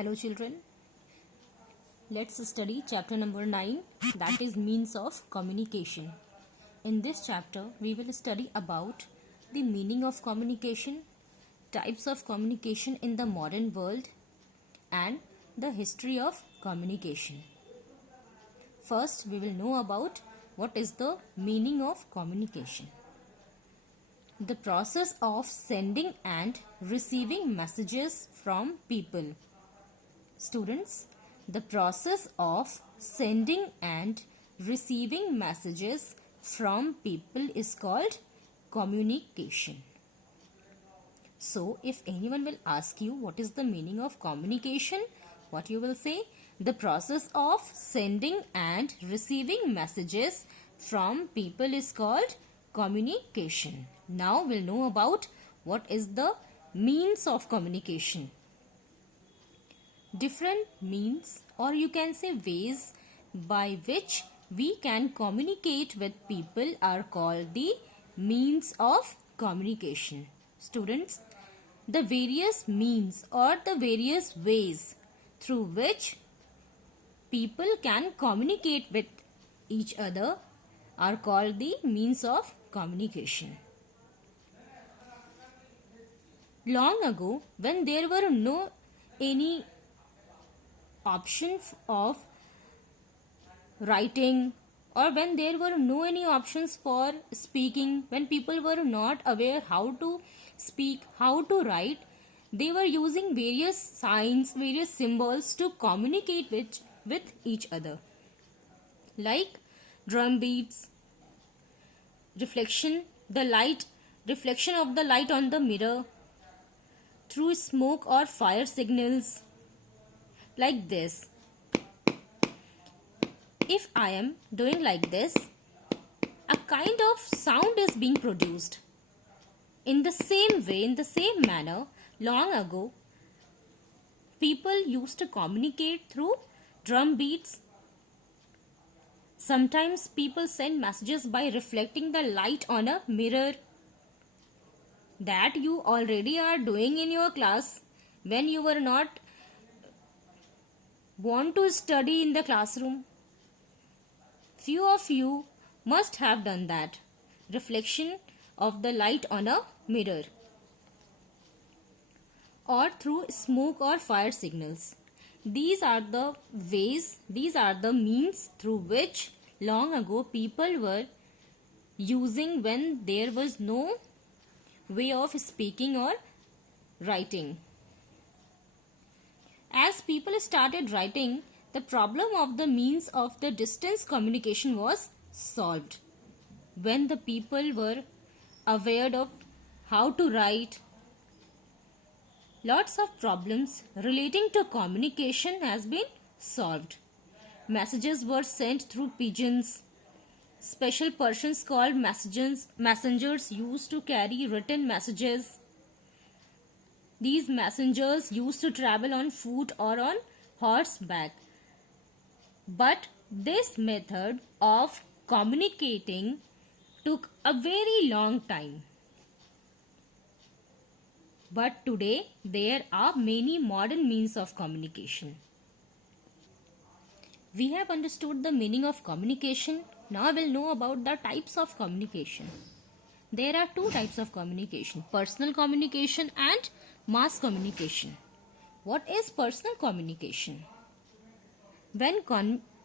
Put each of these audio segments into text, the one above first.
Hello children, let's study chapter number 9, that is means of communication. In this chapter we will study about the meaning of communication, types of communication in the modern world and the history of communication. First we will know about what is the meaning of communication. The process of sending and receiving messages from people. Students, the process of sending and receiving messages from people is called communication. So, if anyone will ask you what is the meaning of communication, what you will say? The process of sending and receiving messages from people is called communication. Now we'll know about what is the means of communication. Different means, or you can say ways, by which we can communicate with people are called the means of communication. Students, the various means or the various ways through which people can communicate with each other are called the means of communication. Long ago, when there were no any options of writing, or when there were no any options for speaking, when people were not aware how to speak, how to write, they were using various signs, various symbols to communicate with each other, like drum beats, reflection of the light on the mirror, through smoke or fire signals, like this. If I am doing like this, a kind of sound is being produced. In the same way, in the same manner, long ago, people used to communicate through drum beats. Sometimes people send messages by reflecting the light on a mirror. That you already are doing in your class when you were not want to study in the classroom. Few of you must have done that. Reflection of the light on a mirror, or through smoke or fire signals. These are the ways, these are the means through which long ago people were using when there was no way of speaking or writing. As people started writing, the problem of the means of the distance communication was solved. When the people were aware of how to write, lots of problems relating to communication has been solved. Messages were sent through pigeons. Special persons called messengers used to carry written messages. These messengers used to travel on foot or on horseback. But this method of communicating took a very long time. But today there are many modern means of communication. We have understood the meaning of communication. Now we'll know about the types of communication. There are two types of communication: personal communication and mass communication. What is personal communication? When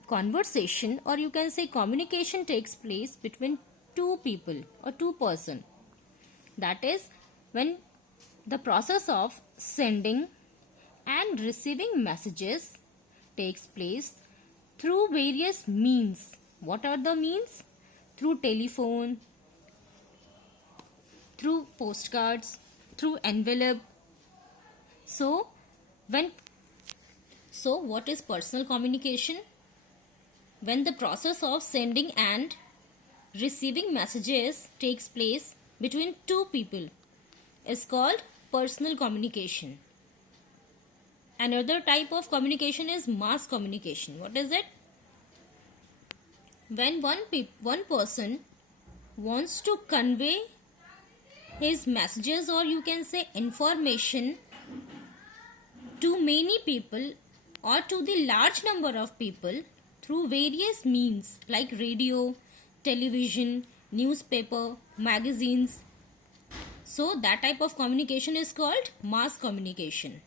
conversation, or you can say communication, takes place between two people or two persons, that is when the process of sending and receiving messages takes place through various means. What are the means? Through telephone, through postcards, through envelope. So what is personal communication? When the process of sending and receiving messages takes place between two people is called personal communication. Another type of communication is mass communication. What is it? When one person wants to convey his messages, or you can say information, to many people or to the large number of people through various means like radio, television, newspaper, magazines. So that type of communication is called mass communication.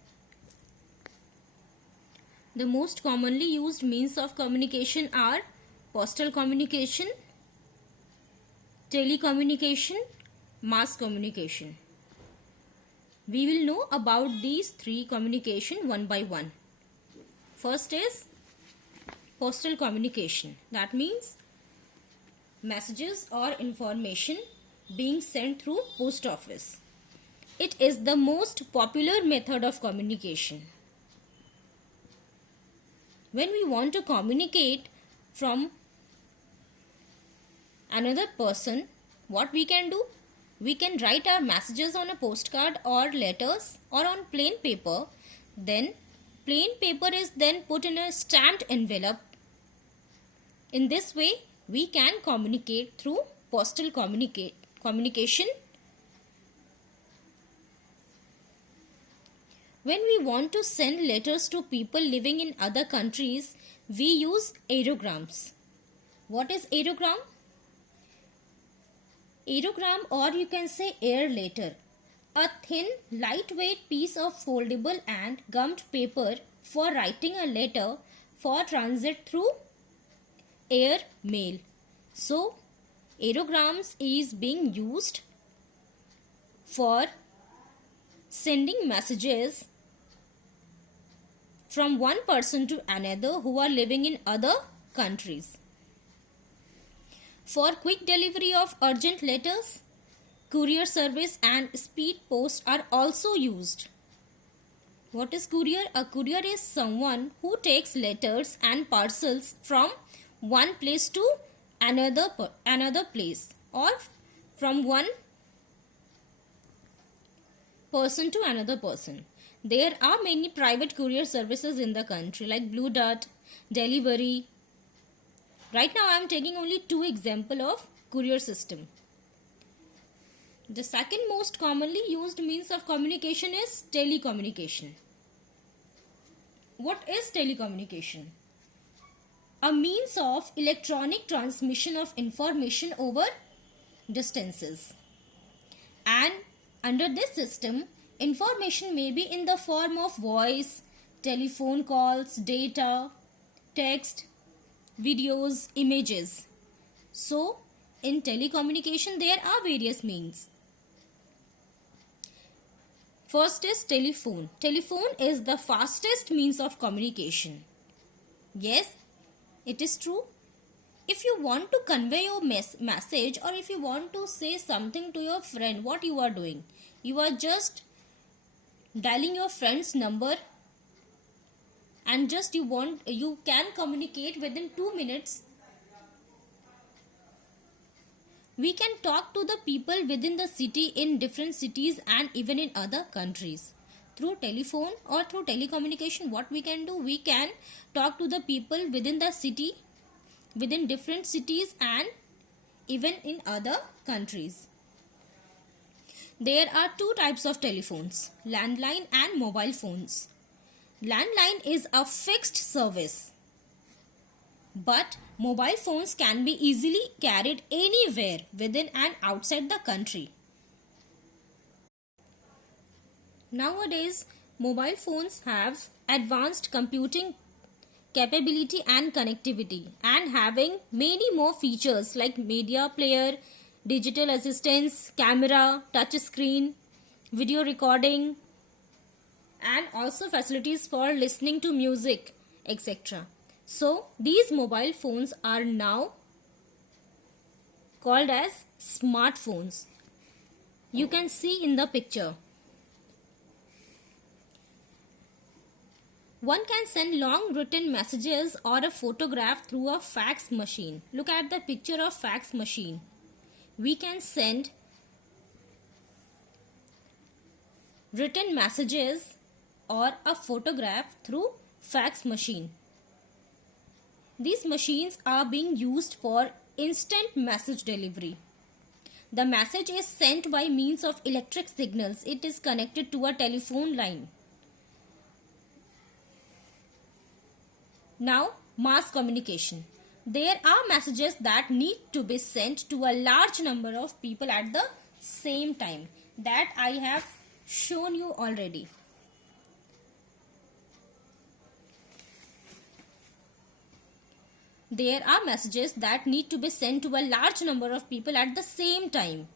The most commonly used means of communication are postal communication, telecommunication, mass communication. We will know about these three communication one by one. First is postal communication. That means messages or information being sent through post office. It is the most popular method of communication. When we want to communicate from another person, what we can do? We can write our messages on a postcard or letters or on plain paper. Then plain paper is then put in a stamped envelope. In this way, we can communicate through postal communication. When we want to send letters to people living in other countries, we use aerograms. What is aerogram? Aerogram, or you can say air letter, a thin, lightweight piece of foldable and gummed paper for writing a letter for transit through air mail. So, aerograms is being used for sending messages from one person to another who are living in other countries. For quick delivery of urgent letters, courier service and speed post are also used. What is courier? A courier is someone who takes letters and parcels from one place to another place, or from one person to another person. There are many private courier services in the country like Blue Dart, Delivery. Right now I am taking only two examples of courier system. The second most commonly used means of communication is telecommunication. What is telecommunication? A means of electronic transmission of information over distances. And under this system, information may be in the form of voice, telephone calls, data, text, videos, images. So, in telecommunication, there are various means. First is telephone. Telephone is the fastest means of communication. Yes, it is true. If you want to convey your message, or if you want to say something to your friend, what you are doing? You are just dialing your friend's number, and just you can communicate within 2 minutes. We can talk to the people within the city, in different cities, and even in other countries. Through telephone or through telecommunication, what we can do? We can talk to the people within the city, within different cities, and even in other countries. There are two types of telephones, landline and mobile phones. Landline is a fixed service, but mobile phones can be easily carried anywhere within and outside the country. Nowadays, mobile phones have advanced computing capability and connectivity, and having many more features like media player, digital assistance, camera, touch screen, video recording, and also facilities for listening to music, etc. So, these mobile phones are now called as smartphones. You can see in the picture. One can send long written messages or a photograph through a fax machine. Look at the picture of fax machine. We can send written messages or a photograph through fax machine. These machines are being used for instant message delivery. The message is sent by means of electric signals. It is connected to a telephone line. Now, mass communication. There are messages that need to be sent to a large number of people at the same time. That I have shown you already. There are messages that need to be sent to a large number of people at the same time.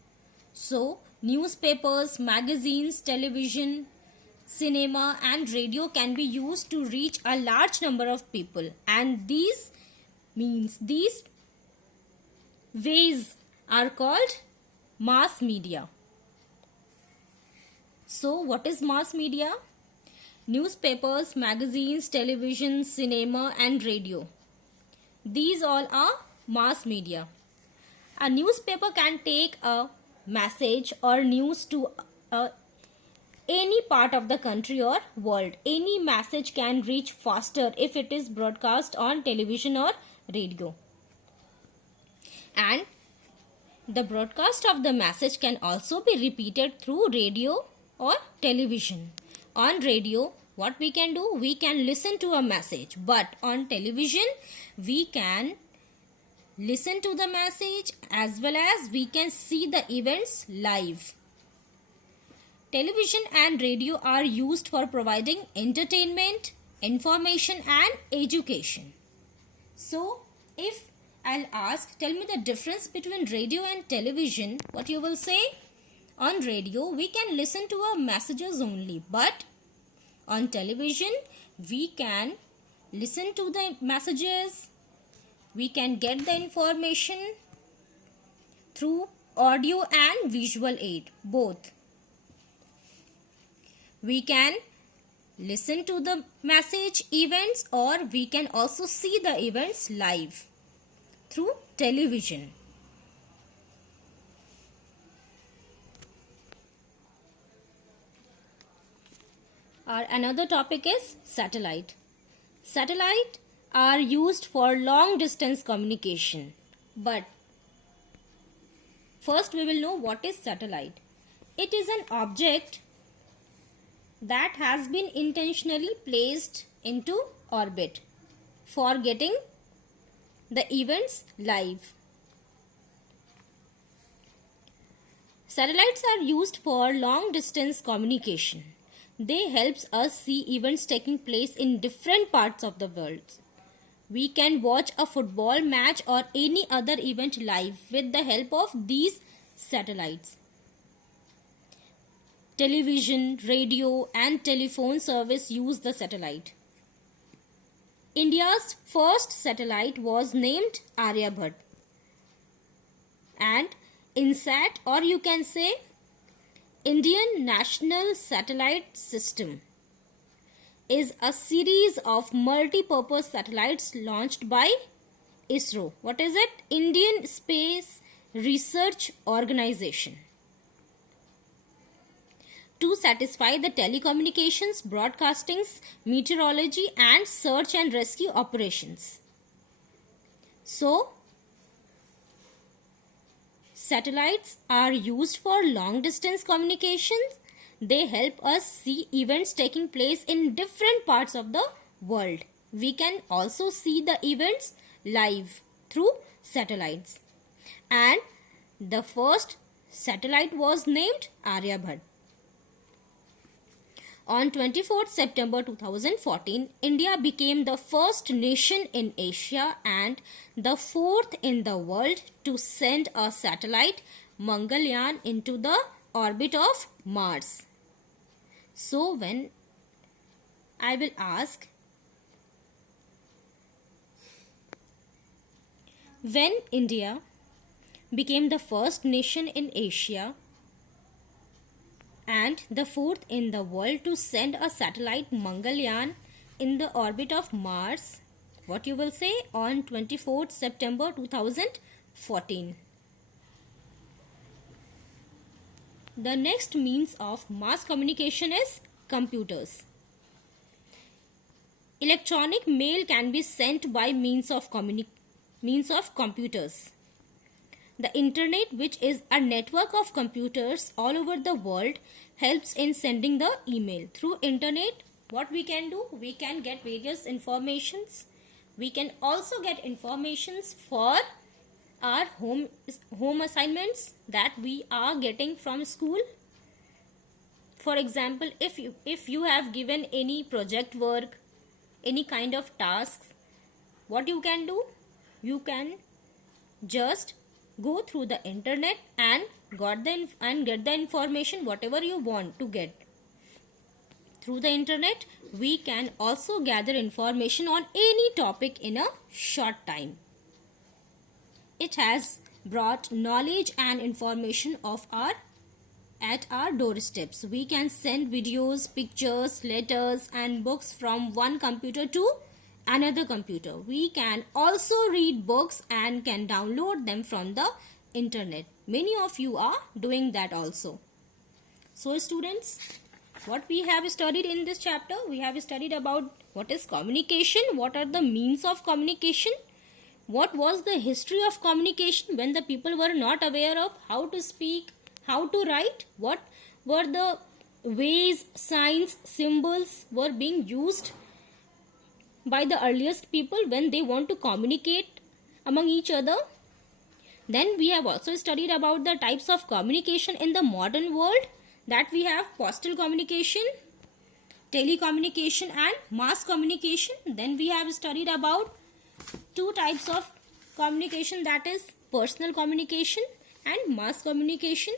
So, newspapers, magazines, television, cinema and radio can be used to reach a large number of people, and these ways are called mass media. So, what is mass media? Newspapers, magazines, television, cinema and radio. These all are mass media. A newspaper can take a message or news to any part of the country or world. Any message can reach faster if it is broadcast on television or radio. And the broadcast of the message can also be repeated through radio or television. On radio, what we can do? We can listen to a message, but on television, we can listen to the message as well as we can see the events live. Television and radio are used for providing entertainment, information and education. So, if I'll ask, tell me the difference between radio and television, what you will say? On radio, we can listen to our messages only, but on television, we can listen to the messages, we can get the information through audio and visual aid, both. We can listen to the message events or we can also see the events live through television. Our another topic is satellite. Satellite are used for long distance communication. But first we will know what is satellite. It is an object that has been intentionally placed into orbit for getting the events live. Satellites are used for long distance communication. They help us see events taking place in different parts of the world. We can watch a football match or any other event live with the help of these satellites. Television, radio and telephone service use the satellite. India's first satellite was named Aryabhat. And INSAT, or you can say Indian National Satellite System, is a series of multi-purpose satellites launched by ISRO. What is it? Indian Space Research Organization. To satisfy the telecommunications, broadcastings, meteorology and search and rescue operations. So, satellites are used for long distance communications. They help us see events taking place in different parts of the world. We can also see the events live through satellites. And the first satellite was named Aryabhat. On 24th September 2014, India became the first nation in Asia and the fourth in the world to send a satellite Mangalyaan into the orbit of Mars. So when I will ask, when India became the first nation in Asia and the fourth in the world to send a satellite Mangalyaan in the orbit of Mars, what you will say? On 24th September 2014. The next means of mass communication is computers. Electronic mail can be sent by means of computers. The internet, which is a network of computers all over the world, helps in sending the email. Through internet, what we can do? We can get various informations. We can also get informations for our home assignments that we are getting from school. For example, if you have given any project work, any kind of tasks, what you can do, you can just go through the internet and get the information whatever you want to get. Through the internet, we can also gather information on any topic in a short time. It has brought knowledge and information at our doorsteps. We can send videos, pictures, letters and books from one computer to another computer. We can also read books and can download them from the internet. Many of you are doing that also. So students, what we have studied in this chapter, we have studied about what is communication, what are the means of communication, what was the history of communication when the people were not aware of how to speak, how to write, what were the ways, signs, symbols were being used by the earliest people when they want to communicate among each other. Then we have also studied about the types of communication in the modern world, that we have postal communication, telecommunication and mass communication. Then we have studied about two types of communication, that is personal communication and mass communication.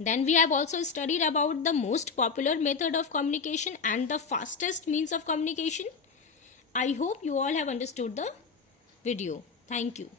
Then we have also studied about the most popular method of communication and the fastest means of communication. I hope you all have understood the video. Thank you.